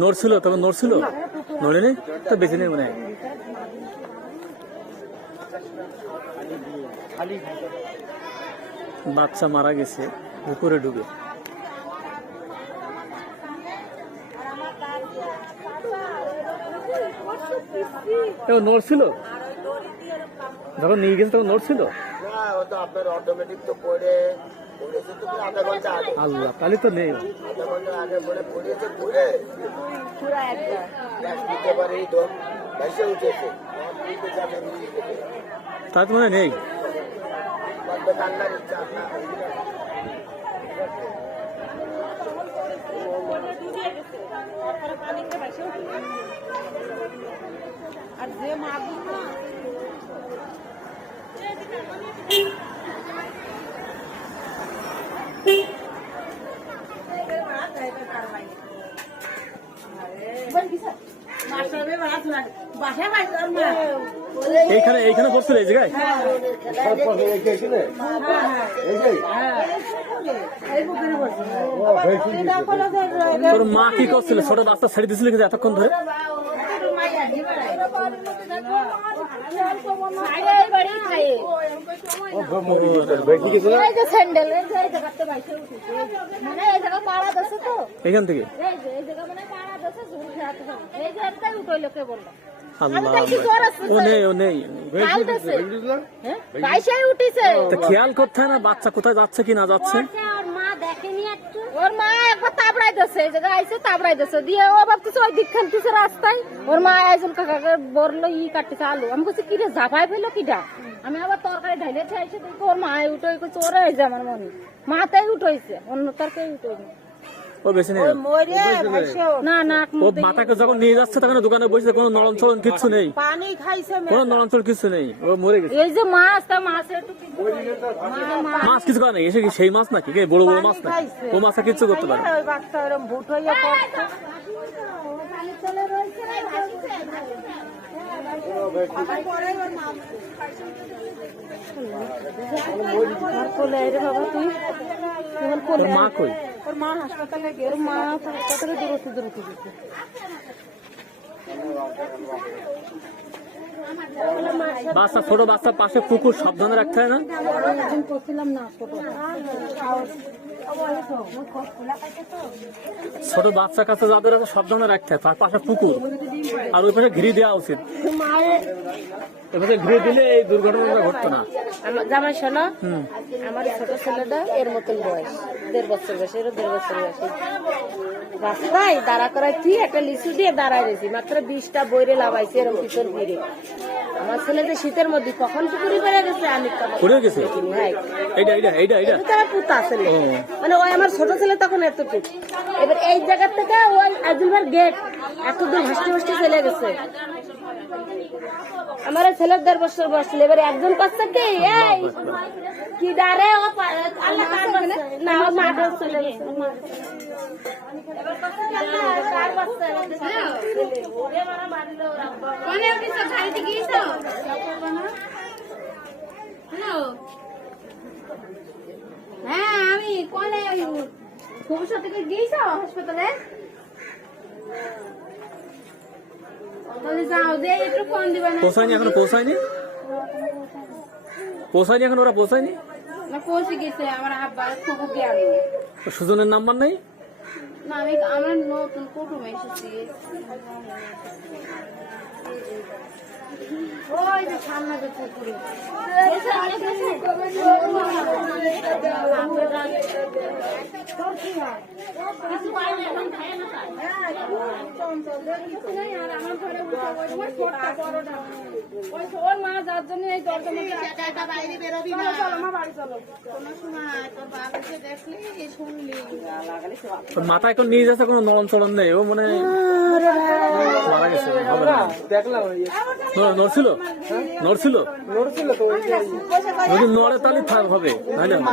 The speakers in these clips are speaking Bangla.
নড়ছিল তখন নড়ছিল নড়েনি? তো বেশি নেই মনে হয়। বাচ্চা মারা গেছে উপরে ডুবে। তখন নড়ছিল যখন নিয়ে গেছে তখন নড়ছিল না তো আপনার অটোমেটিক তো পড়ে। তো আল্লাহ তাহলে তো নেই। আধা ঘণ্টা আগে পড়ে পড়িয়েছে পড়ে ব্যাস দিতে পারে এই দম ভেসে উঠেছে আমার বুঝতে চাপে নিয়ে যেতে তাই তো মনে হয় নেই বড্ড কান্নার ইচ্ছা আপনার আর যে মাগুর না বাসায় পাইতাম না এইখানে এইখানে পড়ছিল এই জায়গায় তোর মা কি করছিল? ছোট বাচ্চা ছেড়ে দিছিল কিন্তু এতক্ষণ ধরে? এখান থেকে? হ্যাঁ? খেয়াল করতে না বাচ্চা কোথায় যাচ্ছে কি না যাচ্ছে? ওর মা একবার তাবড়াই দিছে এই জায়গায় আইসে তাবড়াই দিছে দিয়ে ও ভাবতেছে, ওই দিক খেলতেছে রাস্তায় ওর মা একজন কাকাকে বলল ই কাটতেছে আলু। আমি বলছি কিরে জাফাই ফেলো কিটা আমি আবার তরকারি ঢাইলে আইসে দেখো ওর মা উঠে ওরে হয়েছে আমার মনে। মাথায় উঠেছে অন্য তরকারি উঠেছে ও বেশি নেই। না না ও মাথাকে যখন নিয়ে যাচ্ছে তখন দোকানে বসে কোনো নরম চলন কিচ্ছু নেই। পানি খাইছে কোনো নরম চল কিচ্ছু নেই। ও মরে গেছে। এই যে মাছ তা মাছের মাছ। কিছু করে না এসে কি সেই মাছ নাকি? কে বড় বড় মাছ না ও মাছটা কিচ্ছু করতে পারে বাচ্চা ভুট হইয়া মা কই? ওর মা হাসপাতালে ওর মা হাসপাতালে দূরত্ব দূরত্ব দিচ্ছে বাচ্চা ছোট বাচ্চা পাশে পুকুর সাবধানে রাখতে হয় না? ছোট বাচ্চার কাছে যাদের আছে সাবধানে রাখতে হয়। তার পাশে পুকুর আর ওই পাশে ঘিরে দেওয়া উচিত। এভাবে ঘিরে দিলে এই দুর্ঘটনাটা ঘটতো না। জামাই শোনো। আমার ছোট ছেলেটা এর মতন বয়স। দেড় বছর বয়স এরও দেড় বছর বয়স। রাস্তায় দাঁড়া করায় কি? একটা লিচু দিয়ে দাঁড়ায় রয়েছি। মাত্র বিশটা বইরে লাগাইছে এরকম কিশোর ভিড়ে আমার ছেলে যে শীতের মধ্যে কখন পুকুরি বেড়ে গেছে আমি তারা গেছে? পুতা ছেলে। মানে ওই আমার ছোট ছেলে তখন এতটুকু। এবার এই জায়গার থেকে ওই আজুলবার গেট এত দূর হাসতে হাসতে চলে গেছে। আমার ছেলের দেড় বছর বয়স ছিল এবার একজন করছে কি? ডারে ও হ্যাঁ আমি কোনে ভবিষ্যৎ থেকে গিয়েছ হাসপাতালে তাহলে যাও যে একটু ফোন দিবে না পৌঁছায়নি এখনও পৌঁছায়নি পৌঁছায়নি এখন ওরা পৌঁছায়নি না পৌঁছে গেছে আমার আব্বা খুব গেল সুজনের নাম্বার নেই আমার নতুন কুটুম এসেছি ওই যে সামনে যে পুকুরে ওই ওর মা যার জন্য এই দরজা বাইরে বেরোবি না বাড়ি চলো কোনো সময় তোর বাবাকে দেখলি শুনলি তোর মাথা এখন নিয়ে যাচ্ছে কোনো নরম চলন নেই। ও মনে মারা গেছে হবে না। ন- নড়ছিল? নড়ছিল? যদি নড়ে তাহলে থাক হবে। হবে না।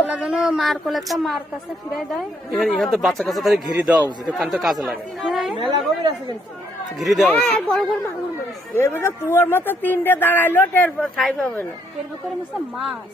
আল্লাহ যেন মার কোলে একটা মার কাছে ফিরাই দেয়। এখানে এখানে তো বাচ্চা কাছে তাহলে ঘিরি দেওয়া উচিত তো কাজে লাগে। ঘিরি দেওয়া উচিত। ভিতরে কুয়োর মতো তিনটে দাঁড়াইলো টের ঠাই পাবে না। এর ভিতরে মাছ।